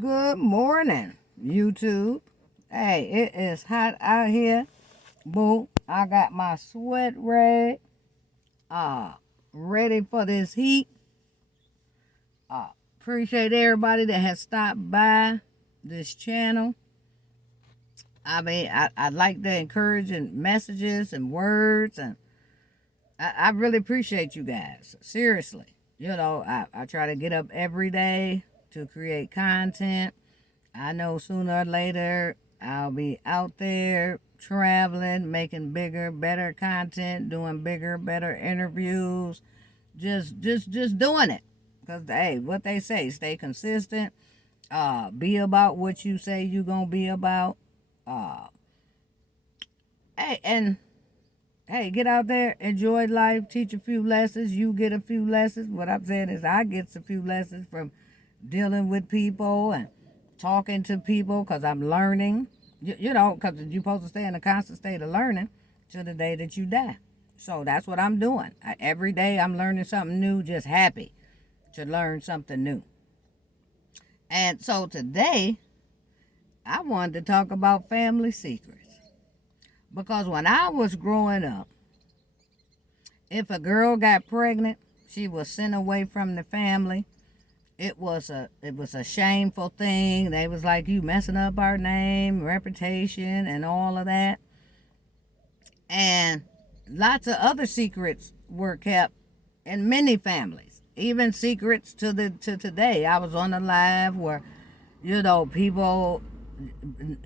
Good morning, YouTube. Hey, it is hot out here. Boo, I got my sweat rag uh ready for this heat. Uh Appreciate everybody that has stopped by this channel. I like the encouraging messages and words, and I really appreciate you guys. Seriously. I try to get up every day to create content. I know sooner or later I'll be out there traveling, making bigger, better content, doing bigger, better interviews, just doing it. Cause hey, what they say, stay consistent. Be about what you say you gonna be about. Uh, hey, and hey, get out there, enjoy life, teach a few lessons. You get a few lessons. What I'm saying is, I get a few lessons from dealing with people and talking to people because I'm learning. Because you're supposed to stay in a constant state of learning to the day that you die. So that's what I'm doing. Every day I'm learning something new, just happy to learn something new. And so today I wanted to talk about family secrets. Because when I was growing up, if a girl got pregnant, she was sent away from the family. It was a shameful thing. They was like, you messing up our name, reputation, and all of that. And lots of other secrets were kept in many families. Even secrets to today. I was on a live where, people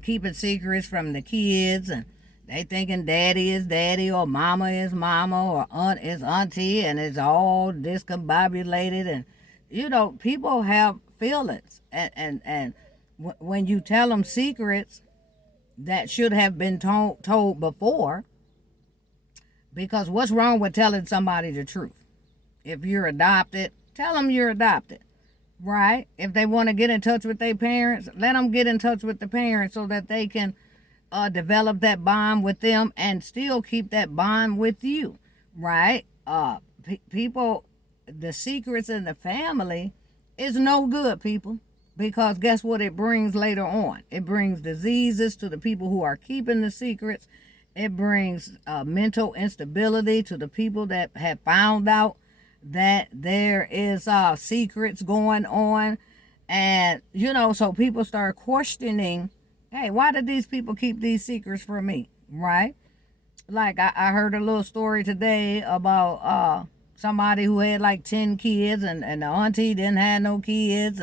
keeping secrets from the kids, and they thinking daddy is daddy or mama is mama or aunt is auntie, and it's all discombobulated. And people have feelings, and when you tell them secrets that should have been told before, because what's wrong with telling somebody the truth? If you're adopted, tell them you're adopted, right? If they want to get in touch with their parents, let them get in touch with the parents so that they can develop that bond with them and still keep that bond with you, right? People, the secrets in the family is no good, people, because guess what it brings later on? It brings diseases to the people who are keeping the secrets. It brings mental instability to the people that have found out that there is secrets going on. And so people start questioning, hey, why did these people keep these secrets from me, right? Like I heard a little story today about somebody who had like 10 kids, and the auntie didn't have no kids,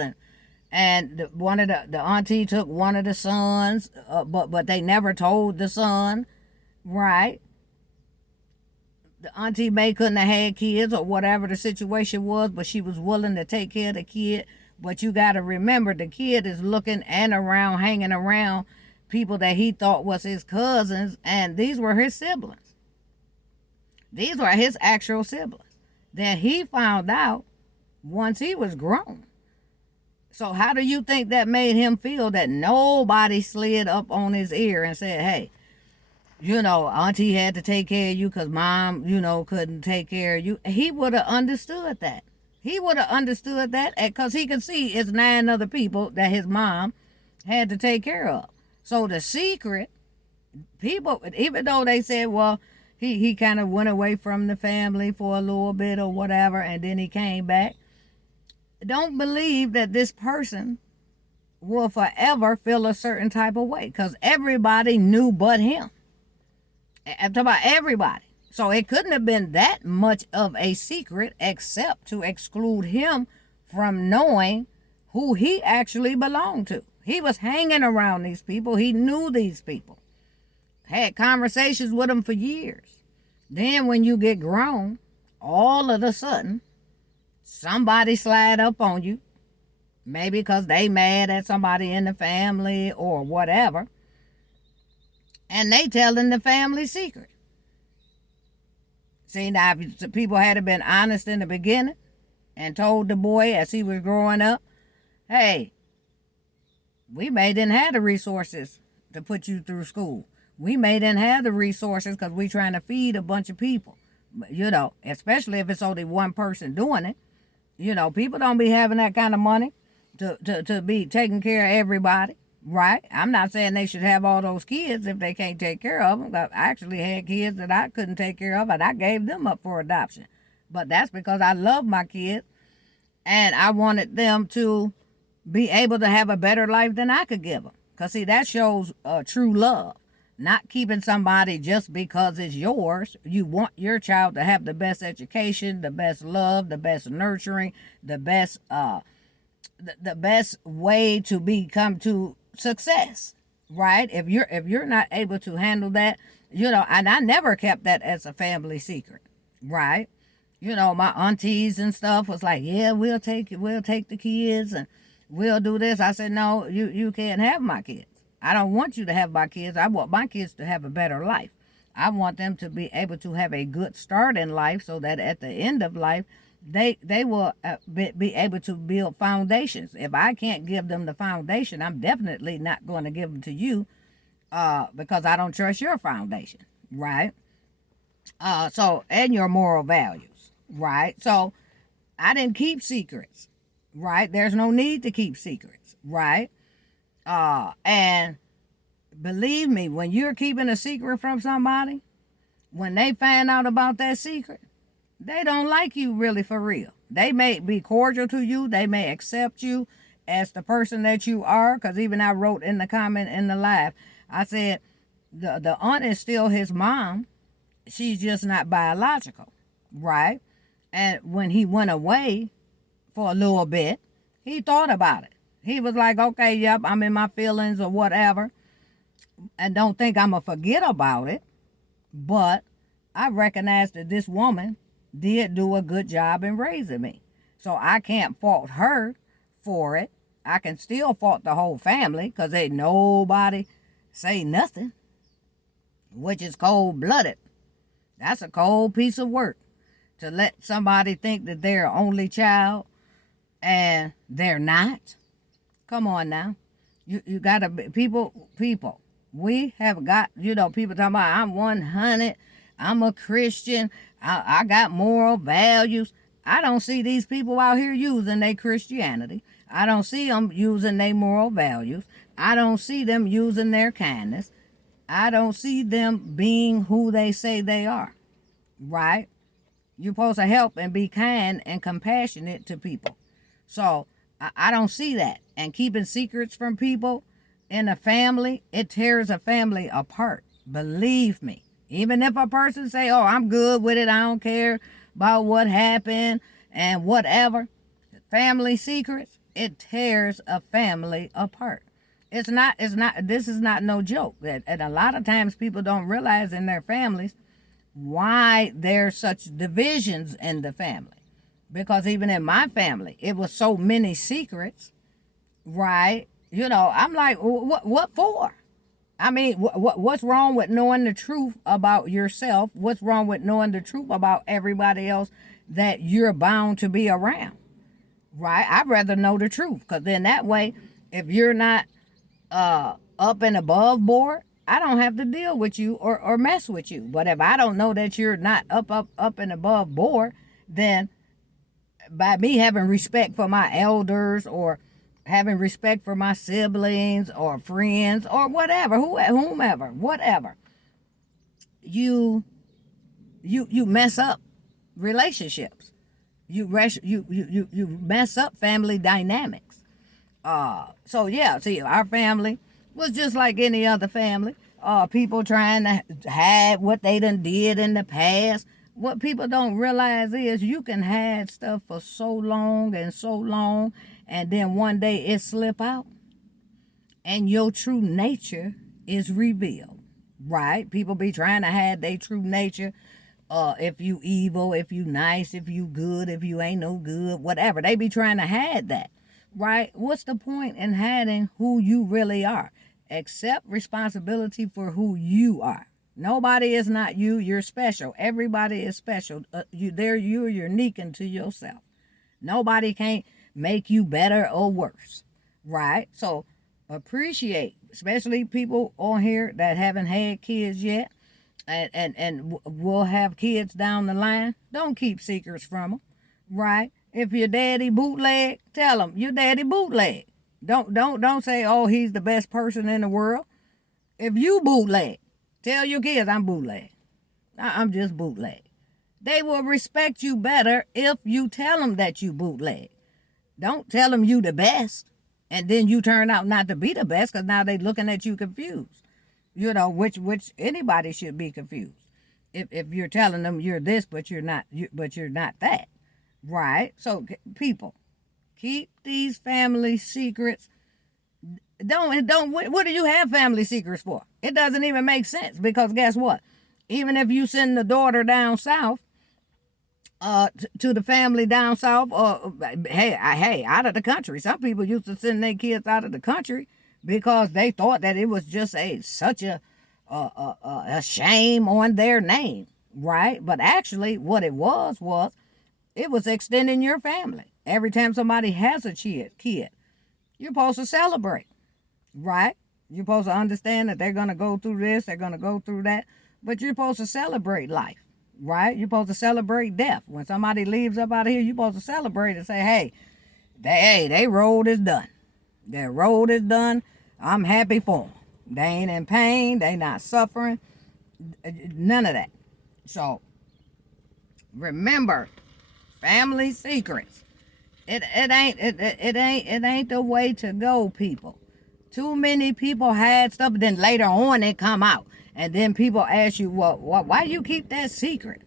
and one of the auntie took one of the sons, but they never told the son, right? The auntie may couldn't have had kids or whatever the situation was, but she was willing to take care of the kid. But you got to remember, the kid is looking and around, hanging around people that he thought was his cousins, and these were his siblings. These were his actual siblings that he found out once he was grown. So how do you think that made him feel, that nobody slid up on his ear and said, hey, auntie had to take care of you because mom, couldn't take care of you? He would have understood that. He would have understood that because he could see it's 9 other people that his mom had to take care of. So the secret, people, even though they said, well, he kind of went away from the family for a little bit or whatever, and then he came back. Don't believe that this person will forever feel a certain type of way, because everybody knew but him. I'm talking about everybody. So it couldn't have been that much of a secret except to exclude him from knowing who he actually belonged to. He was hanging around these people. He knew these people. Had conversations with them for years. Then when you get grown, all of a sudden, somebody slide up on you. Maybe because they mad at somebody in the family or whatever. And they telling the family secret. See, now if people had been honest in the beginning and told the boy as he was growing up, hey, we may didn't have the resources to put you through school. We may didn't have the resources because we trying to feed a bunch of people. Especially if it's only one person doing it. People don't be having that kind of money. to be taking care of everybody, right? I'm not saying they should have all those kids if they can't take care of them. I actually had kids that I couldn't take care of, and I gave them up for adoption. But that's because I love my kids and I wanted them to be able to have a better life than I could give them. Because, see, that shows true love. Not keeping somebody just because it's yours. You want your child to have the best education, the best love, the best nurturing, the best the best way to become to success, right? If you're not able to handle that, and I never kept that as a family secret, right? My aunties and stuff was like, yeah, we'll take the kids and we'll do this. I said, no, you can't have my kids. I don't want you to have my kids. I want my kids to have a better life. I want them to be able to have a good start in life so that at the end of life, they will be able to build foundations. If I can't give them the foundation, I'm definitely not going to give them to you because I don't trust your foundation, right? And your moral values, right? So I didn't keep secrets, right? There's no need to keep secrets, right? And believe me, when you're keeping a secret from somebody, when they find out about that secret, they don't like you really for real. They may be cordial to you. They may accept you as the person that you are. Because even I wrote in the comment in the live, I said, the aunt is still his mom. She's just not biological, right? And when he went away for a little bit, he thought about it. He was like, okay, yep, I'm in my feelings or whatever. And don't think I'm going to forget about it. But I recognize that this woman did do a good job in raising me. So I can't fault her for it. I can still fault the whole family because ain't nobody say nothing, which is cold-blooded. That's a cold piece of work to let somebody think that they're an only child and they're not. Come on now. You gotta be, people, we have got, people talking about I'm 100, I'm a Christian, I got moral values. I don't see these people out here using their Christianity. I don't see them using their moral values. I don't see them using their kindness. I don't see them being who they say they are, right? You're supposed to help and be kind and compassionate to people. So I don't see that. And keeping secrets from people in a family, it tears a family apart. Believe me. Even if a person say, oh, I'm good with it, I don't care about what happened and whatever. Family secrets, it tears a family apart. This is not no joke. And a lot of times people don't realize in their families why there's such divisions in the family. Because even in my family, it was so many secrets, right? I'm like, what for? I mean, what's wrong with knowing the truth about yourself? What's wrong with knowing the truth about everybody else that you're bound to be around, right? I'd rather know the truth because then that way, if you're not up and above board, I don't have to deal with you or mess with you. But if I don't know that you're not up and above board, then by me having respect for my elders or having respect for my siblings or friends or whatever, whomever, whatever, you mess up relationships. You mess up family dynamics. So yeah, see, our family was just like any other family. People trying to hide what they done did in the past. What people don't realize is you can hide stuff for so long, and then one day it slip out, and your true nature is revealed, right? People be trying to hide their true nature. If you evil, if you nice, if you good, if you ain't no good, whatever. They be trying to hide that, right? What's the point in hiding who you really are? Accept responsibility for who you are. Nobody is not you. You're special. Everybody is special. You're unique unto yourself. Nobody can't make you better or worse, right? So appreciate, especially people on here that haven't had kids yet and will have kids down the line. Don't keep secrets from them, right? If your daddy bootleg, tell him your daddy bootleg. Don't say, oh, he's the best person in the world. If you bootleg, tell your kids I'm bootleg. I'm just bootleg. They will respect you better if you tell them that you bootleg. Don't tell them you the best, and then you turn out not to be the best because now they looking at you confused. Which anybody should be confused. If you're telling them you're this, but you're not, but you're not that, right? So people, keep these family secrets. Don't. What do you have family secrets for? It doesn't even make sense because guess what? Even if you send the daughter down south, to the family down south, or hey, out of the country. Some people used to send their kids out of the country because they thought that it was just such a shame on their name, right? But actually, what it was it was extending your family. Every time somebody has a kid, you're supposed to celebrate, right? You're supposed to understand that they're gonna go through this, they're gonna go through that, but you're supposed to celebrate life. Right? You're supposed to celebrate death. When somebody leaves up out of here, you're supposed to celebrate and say, hey, they road is done. Their road is done. I'm happy for them. They ain't in pain. They not suffering. None of that. So, remember, family secrets. It ain't the way to go, people. Too many people had stuff, then later on it come out. And then people ask you, well, why you keep that secret?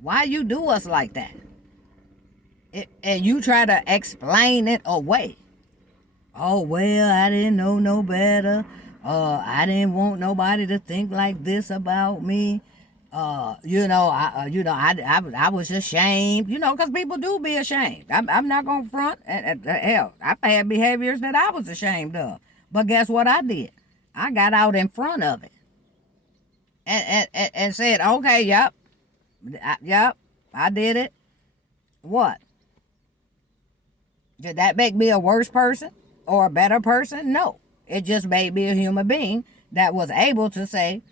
Why you do us like that? And you try to explain it away. Oh, well, I didn't know no better. I didn't want nobody to think like this about me. I was ashamed. Because people do be ashamed. I'm not going to front. Hell, I've had behaviors that I was ashamed of. But guess what I did? I got out in front of it and said, okay, yep, I did it. What? Did that make me a worse person or a better person? No. It just made me a human being that was able to say,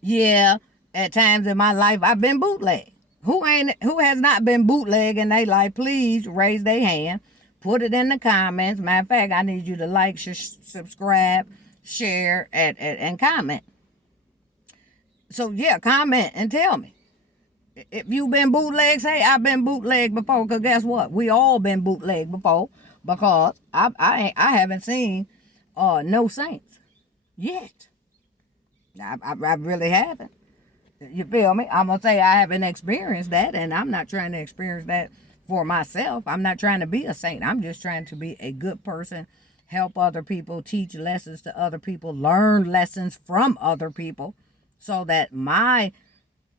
yeah, at times in my life I've been bootleg. Who has not been bootleg in their life? Please raise their hand. Put it in the comments. Matter of fact, I need you to like, subscribe, share, and comment. So yeah, comment and tell me. If you've been bootleg, say I've been bootleg before, because guess what? We all been bootleg before, because I haven't seen no saints yet. I really haven't. You feel me? I'm going to say I haven't experienced that, and I'm not trying to experience that for myself. I'm not trying to be a saint. I'm just trying to be a good person, help other people, teach lessons to other people, learn lessons from other people, so that my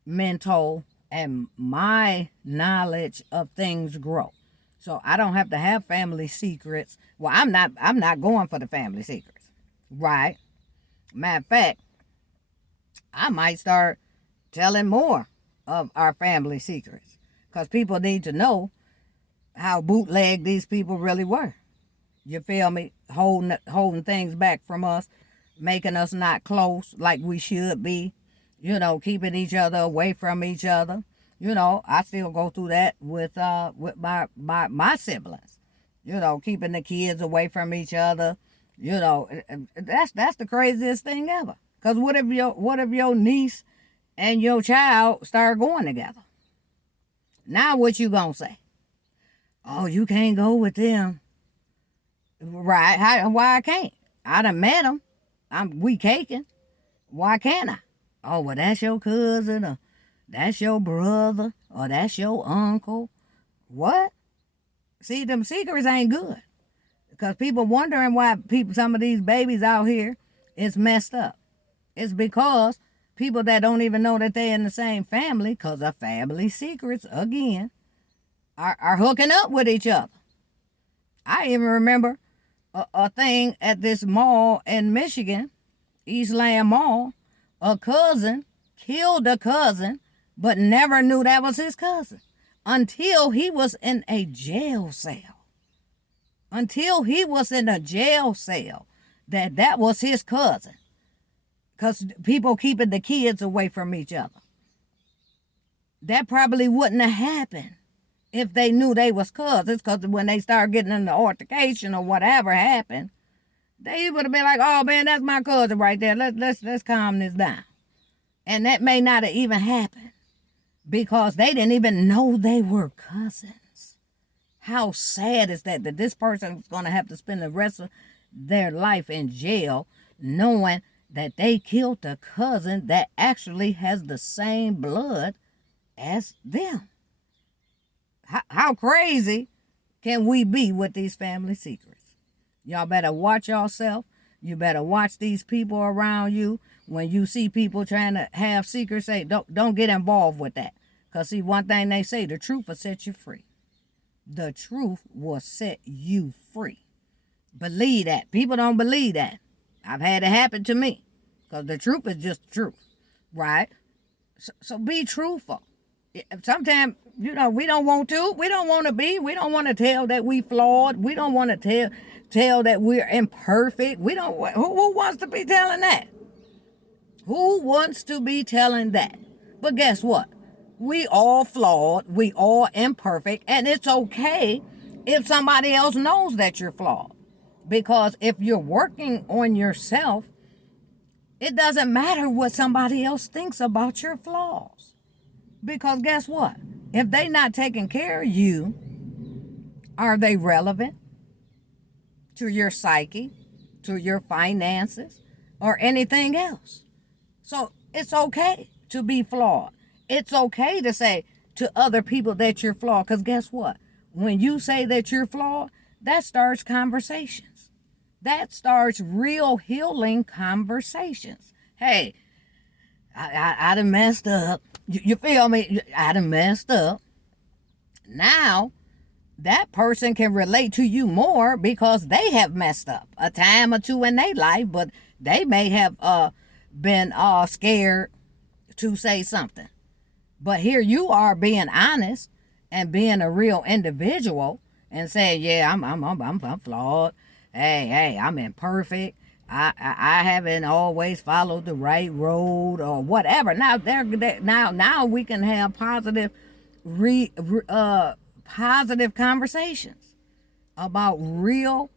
mental and my knowledge of things grow. So I don't have to have family secrets. Well, I'm not going for the family secrets, right? Matter of fact, I might start telling more of our family secrets, because people need to know how bootleg these people really were. You feel me? Holding things back from us, making us not close like we should be, keeping each other away from each other. I still go through that with my siblings. Keeping the kids away from each other. That's the craziest thing ever. Because what if your niece and your child start going together? Now what you gonna say? Oh, you can't go with them. Right? Why I can't? I done met them. We caking. Why can't I? Oh, well, that's your cousin, or that's your brother, or that's your uncle. What? See, them secrets ain't good. Because people wondering why some of these babies out here is messed up. It's because people that don't even know that they're in the same family, because of family secrets, again, are hooking up with each other. I even remember a thing at this mall in Michigan, Eastland Mall. A cousin killed a cousin, but never knew that was his cousin until he was in a jail cell. Until he was in a jail cell, that was his cousin. Because people keeping the kids away from each other. That probably wouldn't have happened if they knew they was cousins, because when they start getting in the altercation or whatever happened, they would have been like, oh man, that's my cousin right there. Let's calm this down. And that may not have even happened because they didn't even know they were cousins. How sad is that this person is going to have to spend the rest of their life in jail knowing that they killed a cousin that actually has the same blood as them. How crazy can we be with these family secrets? Y'all better watch yourself. You better watch these people around you. When you see people trying to have secrets, say don't get involved with that. Because see, one thing they say, the truth will set you free. The truth will set you free. Believe that. People don't believe that. I've had it happen to me. Because the truth is just the truth. Right? So be truthful. Sometimes, we don't want to. We don't want to be. We don't want to tell that we flawed. We don't want to tell that we're imperfect. We don't. Who wants to be telling that? Who wants to be telling that? But guess what? We all flawed. We all imperfect. And it's okay if somebody else knows that you're flawed. Because if you're working on yourself, it doesn't matter what somebody else thinks about your flaws. Because guess what? If they're not taking care of you, are they relevant to your psyche, to your finances, or anything else? So it's okay to be flawed. It's okay to say to other people that you're flawed. Because guess what? When you say that you're flawed, that starts conversations. That starts real healing conversations. Hey, I done messed up. You feel me? I done messed up. Now, that person can relate to you more because they have messed up a time or two in their life, but they may have been scared to say something. But here you are being honest and being a real individual and saying, yeah, I'm flawed. Hey, I'm imperfect. I haven't always followed the right road or whatever. Now now we can have positive positive conversations about real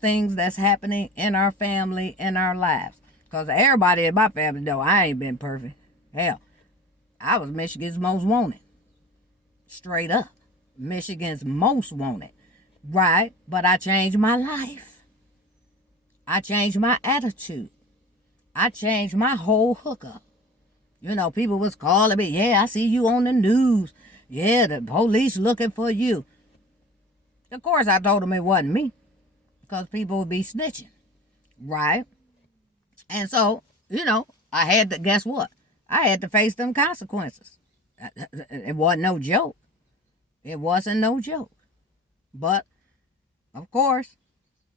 things that's happening in our family, in our lives. Because everybody in my family know I ain't been perfect. Hell, I was Michigan's most wanted. Straight up. Michigan's most wanted. Right? But I changed my life. I changed my attitude. I changed my whole hookup. People was calling me, yeah, I see you on the news. Yeah, the police looking for you. Of course, I told them it wasn't me. Because people would be snitching. Right? And so, I had to, guess what? I had to face them consequences. It wasn't no joke. It wasn't no joke. But, of course,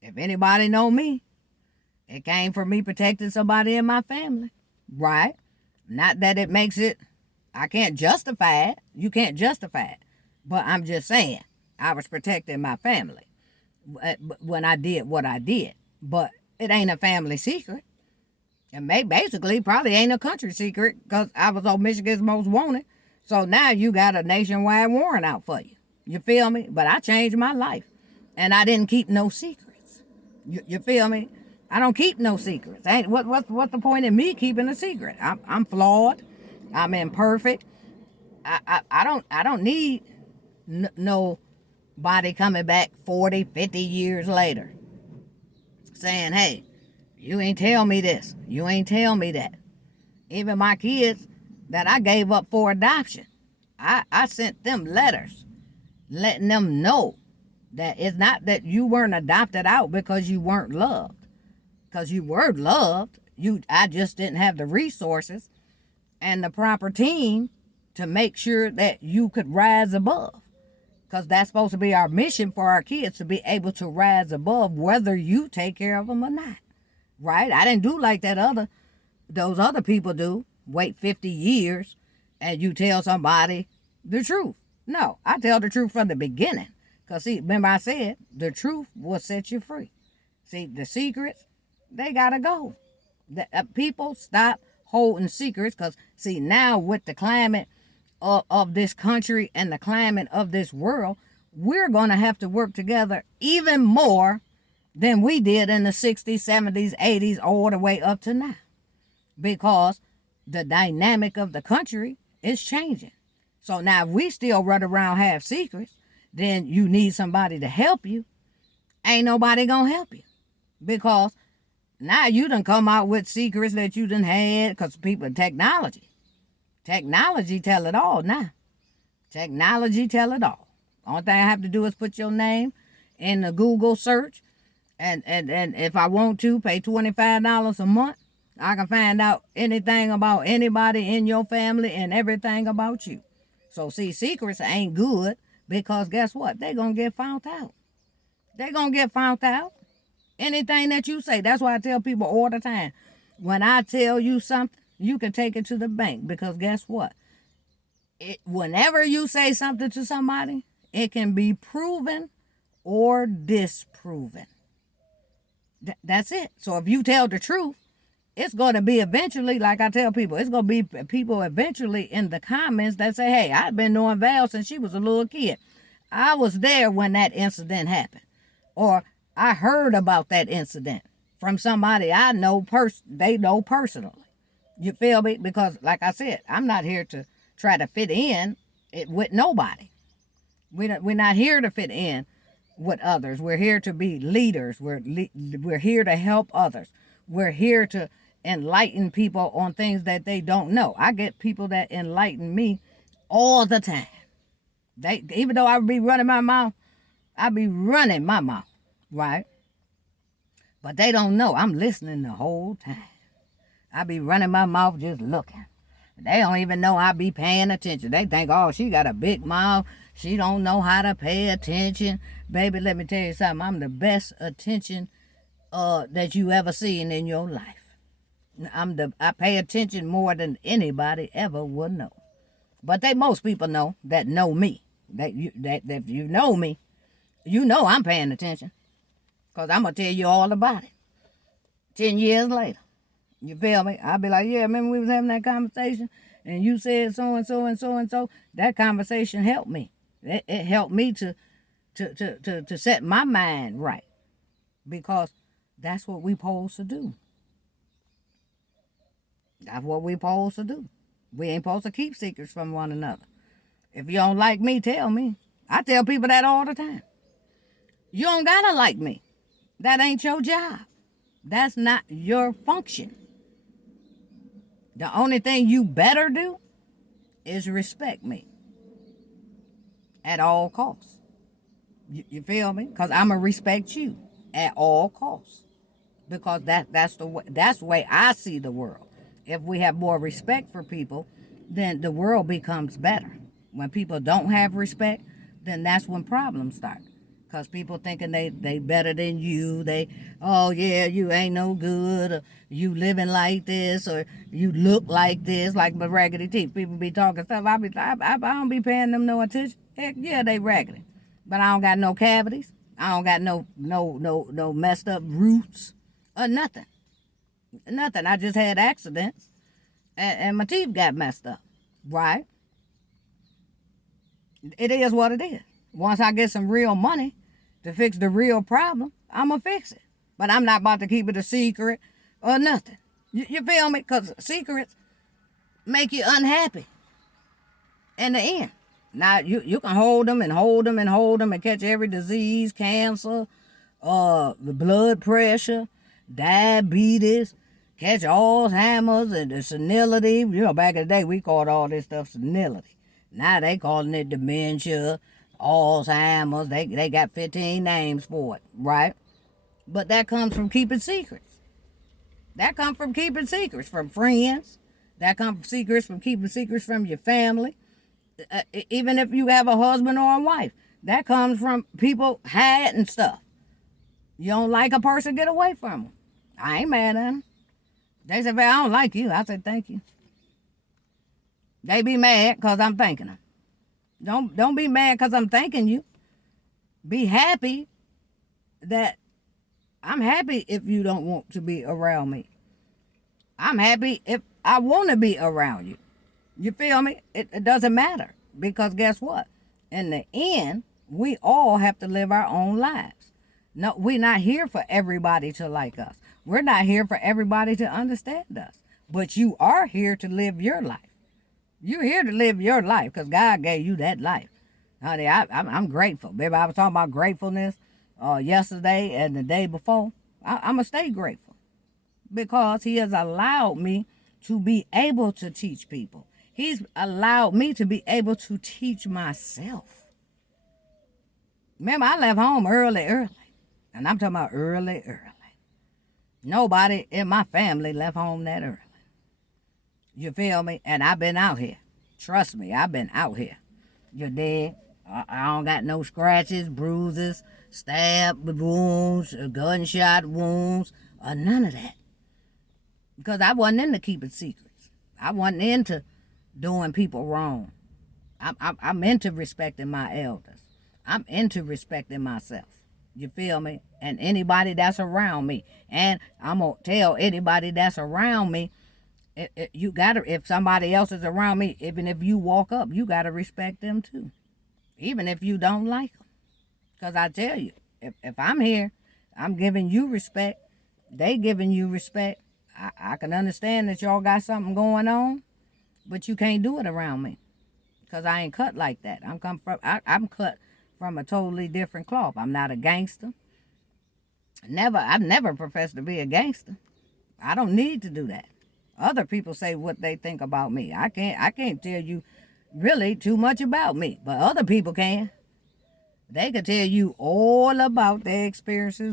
if anybody know me, it came from me protecting somebody in my family. Right? Not that it makes it, I can't justify it. You can't justify it. But I'm just saying, I was protecting my family when I did what I did. But it ain't a family secret. And basically probably ain't a country secret because I was on Michigan's most wanted. So now you got a nationwide warrant out for you. You feel me? But I changed my life. And I didn't keep no secrets. You feel me? I don't keep no secrets. What's the point in me keeping a secret? I'm flawed. I'm imperfect. I don't need nobody coming back 40, 50 years later saying, hey, you ain't tell me this. You ain't tell me that. Even my kids that I gave up for adoption, I sent them letters letting them know that it's not that you weren't adopted out because you weren't loved. Because you were loved. I just didn't have the resources and the proper team to make sure that you could rise above. Because that's supposed to be our mission for our kids, to be able to rise above whether you take care of them or not. Right? I didn't do like those other people do. Wait 50 years and you tell somebody the truth. No, I tell the truth from the beginning. Because see, remember I said, the truth will set you free. See, the secrets, they gotta go. People stop holding secrets because see, now with the climate of this country and the climate of this world, we're going to have to work together even more than we did in the 60s, 70s, 80s, all the way up to now. Because the dynamic of the country is changing. So now if we still run around have secrets, then you need somebody to help you. Ain't nobody gonna help you. Because now you done come out with secrets that you done had, because people, technology tell it all now. Technology tell it all. Only thing I have to do is put your name in the Google search, and if I want to, pay $25 a month. I can find out anything about anybody in your family and everything about you. So see, secrets ain't good, because guess what? They're going to get found out. They're going to get found out. Anything that you say, that's why I tell people all the time, when I tell you something, you can take it to the bank, because guess what? Whenever you say something to somebody, it can be proven or disproven. That's it. So if you tell the truth, it's going to be eventually, like I tell people, it's going to be people eventually in the comments that say, hey, I've been knowing Val since she was a little kid. I was there when that incident happened. Or I heard about that incident from somebody I know, they know personally. You feel me? Because like I said, I'm not here to try to fit in with nobody. We're not here to fit in with others. We're here to be leaders. We're here to help others. We're here to enlighten people on things that they don't know. I get people that enlighten me all the time. Even though I be running my mouth, right? But they don't know. I'm listening the whole time. I be running my mouth just looking. They don't even know I be paying attention. They think, oh, she got a big mouth. She don't know how to pay attention. Baby, let me tell you something. I'm the best attention that you ever seen in your life. I pay attention more than anybody ever would know. But most people know me. That if you know me, you know I'm paying attention. Because I'm going to tell you all about it. 10 years later. You feel me? I'll be like, yeah, remember we was having that conversation and you said so and so and so and so. That conversation helped me. It helped me to set my mind right. Because that's what we supposed to do. That's what we supposed to do. We ain't supposed to keep secrets from one another. If you don't like me, tell me. I tell people that all the time. You don't gotta like me. That ain't your job. That's not your function. The only thing you better do is respect me at all costs. You feel me? Because I'm going to respect you at all costs. Because that's the way I see the world. If we have more respect for people, then the world becomes better. When people don't have respect, then that's when problems start. Because people thinking they better than you. Oh yeah, you ain't no good. Or you living like this. Or you look like this. Like my raggedy teeth. People be talking stuff. I don't be paying them no attention. Heck yeah, they raggedy. But I don't got no cavities. I don't got no messed up roots. Or nothing. Nothing. I just had accidents. And my teeth got messed up. Right? It is what it is. Once I get some real money to fix the real problem, I'm going to fix it. But I'm not about to keep it a secret or nothing. You feel me? Because secrets make you unhappy in the end. Now, you can hold them and hold them and hold them and catch every disease, cancer, the blood pressure, diabetes, catch Alzheimer's and the senility. You know, back in the day, we called all this stuff senility. Now they calling it dementia, Alzheimer's. They got 15 names for it, right? But that comes from keeping secrets. That comes from keeping secrets from friends. That comes from secrets from keeping secrets from your family. Even if you have a husband or a wife, that comes from people hiding stuff. You don't like a person, get away from them. I ain't mad at them. They say, I don't like you. I said, thank you. They be mad because I'm thanking them. Don't be mad because I'm thanking you. Be happy that I'm happy if you don't want to be around me. I'm happy if I want to be around you. You feel me? It doesn't matter, because guess what? In the end, we all have to live our own lives. No, we're not here for everybody to like us. We're not here for everybody to understand us. But you are here to live your life. You're here to live your life because God gave you that life. Honey, I'm grateful. Baby, I was talking about gratefulness yesterday and the day before. I'm going to stay grateful because He has allowed me to be able to teach people. He's allowed me to be able to teach myself. Remember, I left home early. And I'm talking about early. Nobody in my family left home that early. You feel me? And I've been out here. Trust me, I've been out here. You're dead. I don't got no scratches, bruises, stab wounds, gunshot wounds, or none of that. Because I wasn't into keeping secrets. I wasn't into doing people wrong. I'm into respecting my elders. I'm into respecting myself. You feel me? And anybody that's around me. And I'm going to tell anybody that's around me, you gotta, if somebody else is around me, even if you walk up, you gotta respect them too. Even if you don't like them. Because I tell you, if I'm here, I'm giving you respect. They giving you respect. I can understand that y'all got something going on, but you can't do it around me. Because I ain't cut like that. I'm cut from a totally different cloth. I'm not a gangster. I've never professed to be a gangster. I don't need to do that. Other people say what they think about me. I can't tell you really too much about me, but other people can. They can tell you all about their experiences